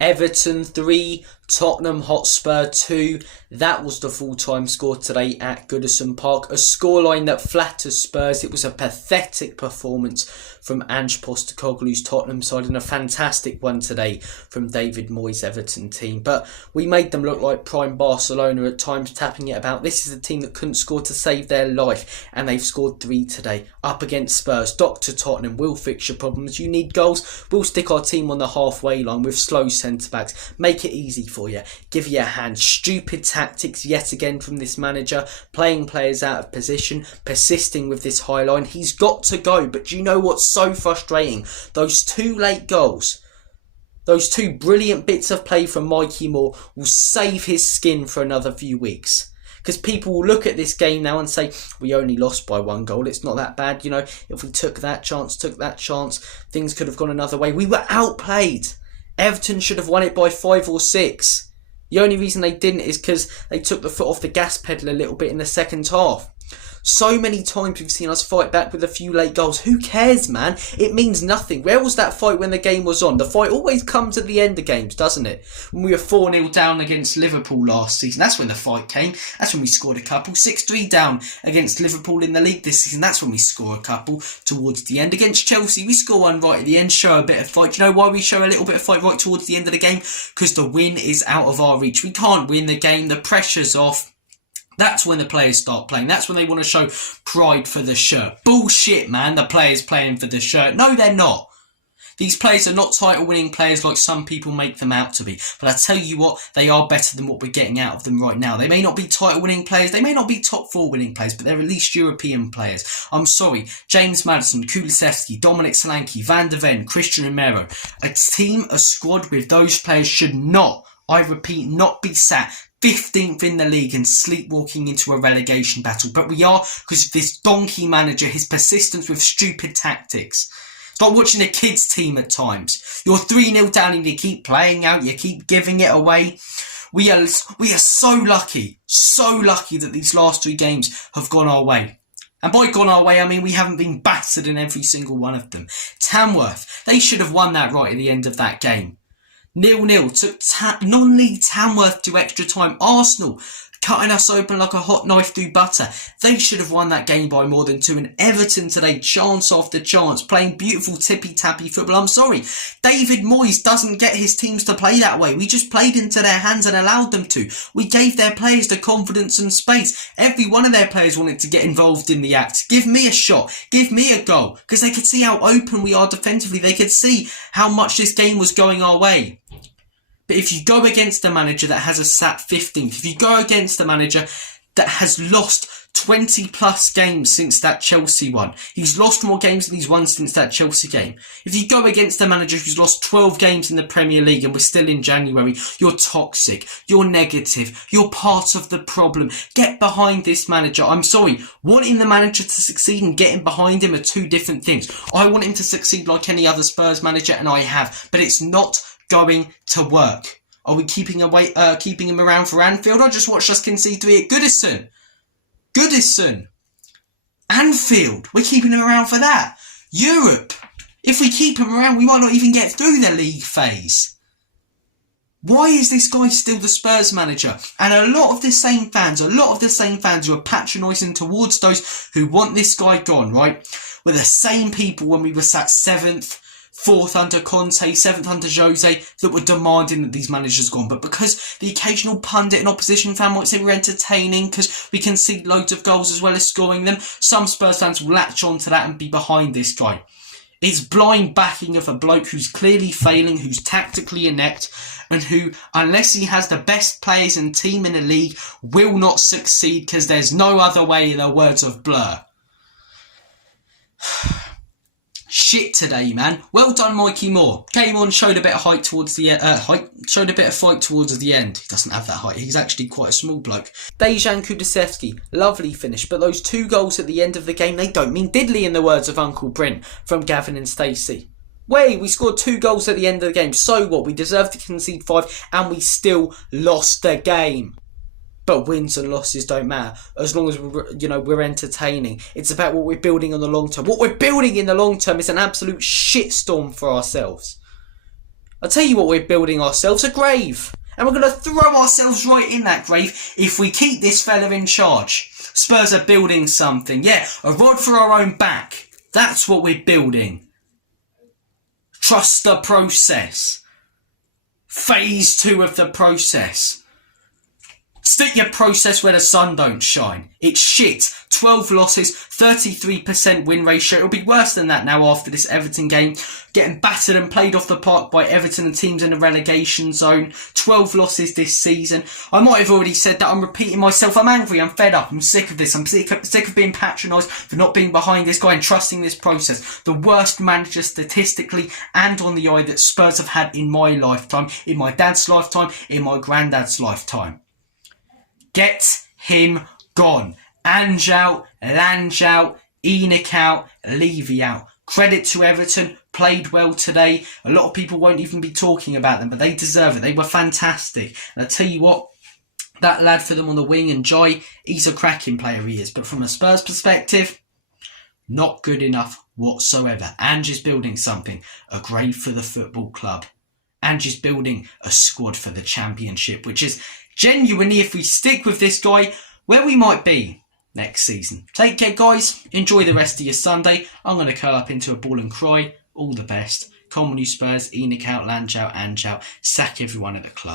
Everton 3, Tottenham Hotspur 2. That was the full-time score today at Goodison Park. A scoreline that flatters Spurs. It was a pathetic performance from Ange Postecoglou's Tottenham side and a fantastic one today from David Moyes' Everton team. But we made them look like prime Barcelona at times, tapping it about. This is a team that couldn't score to save their life, and they've scored 3 today up against Spurs. Dr. Tottenham will fix your problems. You need goals. We'll stick our team on the halfway line with slow centre-backs. Make it easy for you. Give you a hand. Stupid tactics yet again from this manager. Playing players out of position. Persisting with this high line. He's got to go. But do you know what's so frustrating? Those 2 late goals. Those 2 brilliant bits of play from Mikey Moore will save his skin for another few weeks. Because people will look at this game now and say, we only lost by 1 goal. It's not that bad. You know, if we took that chance, things could have gone another way. We were outplayed. Everton should have won it by 5 or 6. The only reason they didn't is because they took the foot off the gas pedal a little bit in the second half. So many times we've seen us fight back with a few late goals. Who cares, man? It means nothing. Where was that fight when the game was on? The fight always comes at the end of games, doesn't it? When we were 4-0 down against Liverpool last season, that's when the fight came. That's when we scored a couple. 6-3 down against Liverpool in the league this season. That's when we score a couple towards the end. Against Chelsea, we score one right at the end, show a bit of fight. Do you know why we show a little bit of fight right towards the end of the game? Because the win is out of our reach. We can't win the game. The pressure's off. That's when the players start playing. That's when they want to show pride for the shirt. Bullshit, man. The players playing for the shirt. No, they're not. These players are not title-winning players like some people make them out to be. But I tell you what, they are better than what we're getting out of them right now. They may not be title-winning players. They may not be top 4 winning players, but they're at least European players. I'm sorry. James Maddison, Kulusevski, Dominic Solanke, Van de Ven, Christian Romero. A squad with those players should not, I repeat, not be sat 15th in the league and sleepwalking into a relegation battle. But we are, because of this donkey manager, his persistence with stupid tactics. It's like watching a kids team at times. You're 3-0 down and you keep playing out, you keep giving it away. We are so lucky that these last 3 games have gone our way. And by gone our way, I mean we haven't been battered in every single one of them. Tamworth, they should have won that right at the end of that game. 0-0, took non-league Tamworth to extra time. Arsenal cutting us open like a hot knife through butter. They should have won that game by more than 2. And Everton today, chance after chance, playing beautiful tippy-tappy football. I'm sorry, David Moyes doesn't get his teams to play that way. We just played into their hands and allowed them to. We gave their players the confidence and space. Every one of their players wanted to get involved in the act. Give me a shot. Give me a goal. Because they could see how open we are defensively. They could see how much this game was going our way. But if you go against a manager that has us sat 15th, if you go against a manager that has lost 20 plus games since that Chelsea one, he's lost more games than he's won since that Chelsea game. If you go against a manager who's lost 12 games in the Premier League and we're still in January, you're toxic, you're negative, you're part of the problem. Get behind this manager. I'm sorry, wanting the manager to succeed and getting behind him are 2 different things. I want him to succeed like any other Spurs manager, and I have, but it's not going to work. Are we keeping him around for Anfield? I just watched us concede 3 at Goodison. Anfield. We're keeping him around for that. Europe. If we keep him around, we might not even get through the league phase. Why is this guy still the Spurs manager? And a lot of the same fans who are patronising towards those who want this guy gone, right, were the same people when we were sat 7th, 4th under Conte, 7th under Jose, that were demanding that these managers gone. But because the occasional pundit and opposition fan might say we're entertaining because we concede loads of goals as well as scoring them, some Spurs fans will latch on to that and be behind this guy. It's blind backing of a bloke who's clearly failing, who's tactically inept, and who, unless he has the best players and team in the league, will not succeed because there's no other way, in the words of Blur. Shit today, man. Well done, Mikey Moore. Came on, showed a bit of fight towards the end. He doesn't have that height. He's actually quite a small bloke. Dejan Kulusevski, lovely finish, but those 2 goals at the end of the game, they don't mean diddly, in the words of Uncle Bryn from Gavin and Stacey. We scored 2 goals at the end of the game. So what? We deserved to concede 5, and we still lost the game. But wins and losses don't matter as long as we're entertaining. It's about what we're building on the long term. What we're building in the long term is an absolute shitstorm for ourselves. I'll tell you what, we're building ourselves a grave. And we're going to throw ourselves right in that grave if we keep this fella in charge. Spurs are building something. Yeah, a rod for our own back. That's what we're building. Trust the process. Phase 2 of the process. Stick your process where the sun don't shine. It's shit. 12 losses, 33% win ratio. It'll be worse than that now after this Everton game. Getting battered and played off the park by Everton and teams in the relegation zone. 12 losses this season. I might have already said that. I'm repeating myself. I'm angry. I'm fed up. I'm sick of this. I'm sick of being patronised for not being behind this guy and trusting this process. The worst manager statistically and on the eye that Spurs have had in my lifetime, in my dad's lifetime, in my granddad's lifetime. Get him gone. Ange out, Lange out, Enoch out, Levy out. Credit to Everton, played well today. A lot of people won't even be talking about them, but they deserve it. They were fantastic. And I tell you what, that lad for them on the wing, and Joy, he's a cracking player, he is. But from a Spurs perspective, not good enough whatsoever. Ange is building something, a grave for the football club. Ange is building a squad for the Championship, which is genuinely, if we stick with this guy, where we might be next season. Take care, guys. Enjoy the rest of your Sunday. I'm going to curl up into a ball and cry. All the best. Come on, you Spurs. Enoch out, Lange out, Ange out. Sack everyone at the club.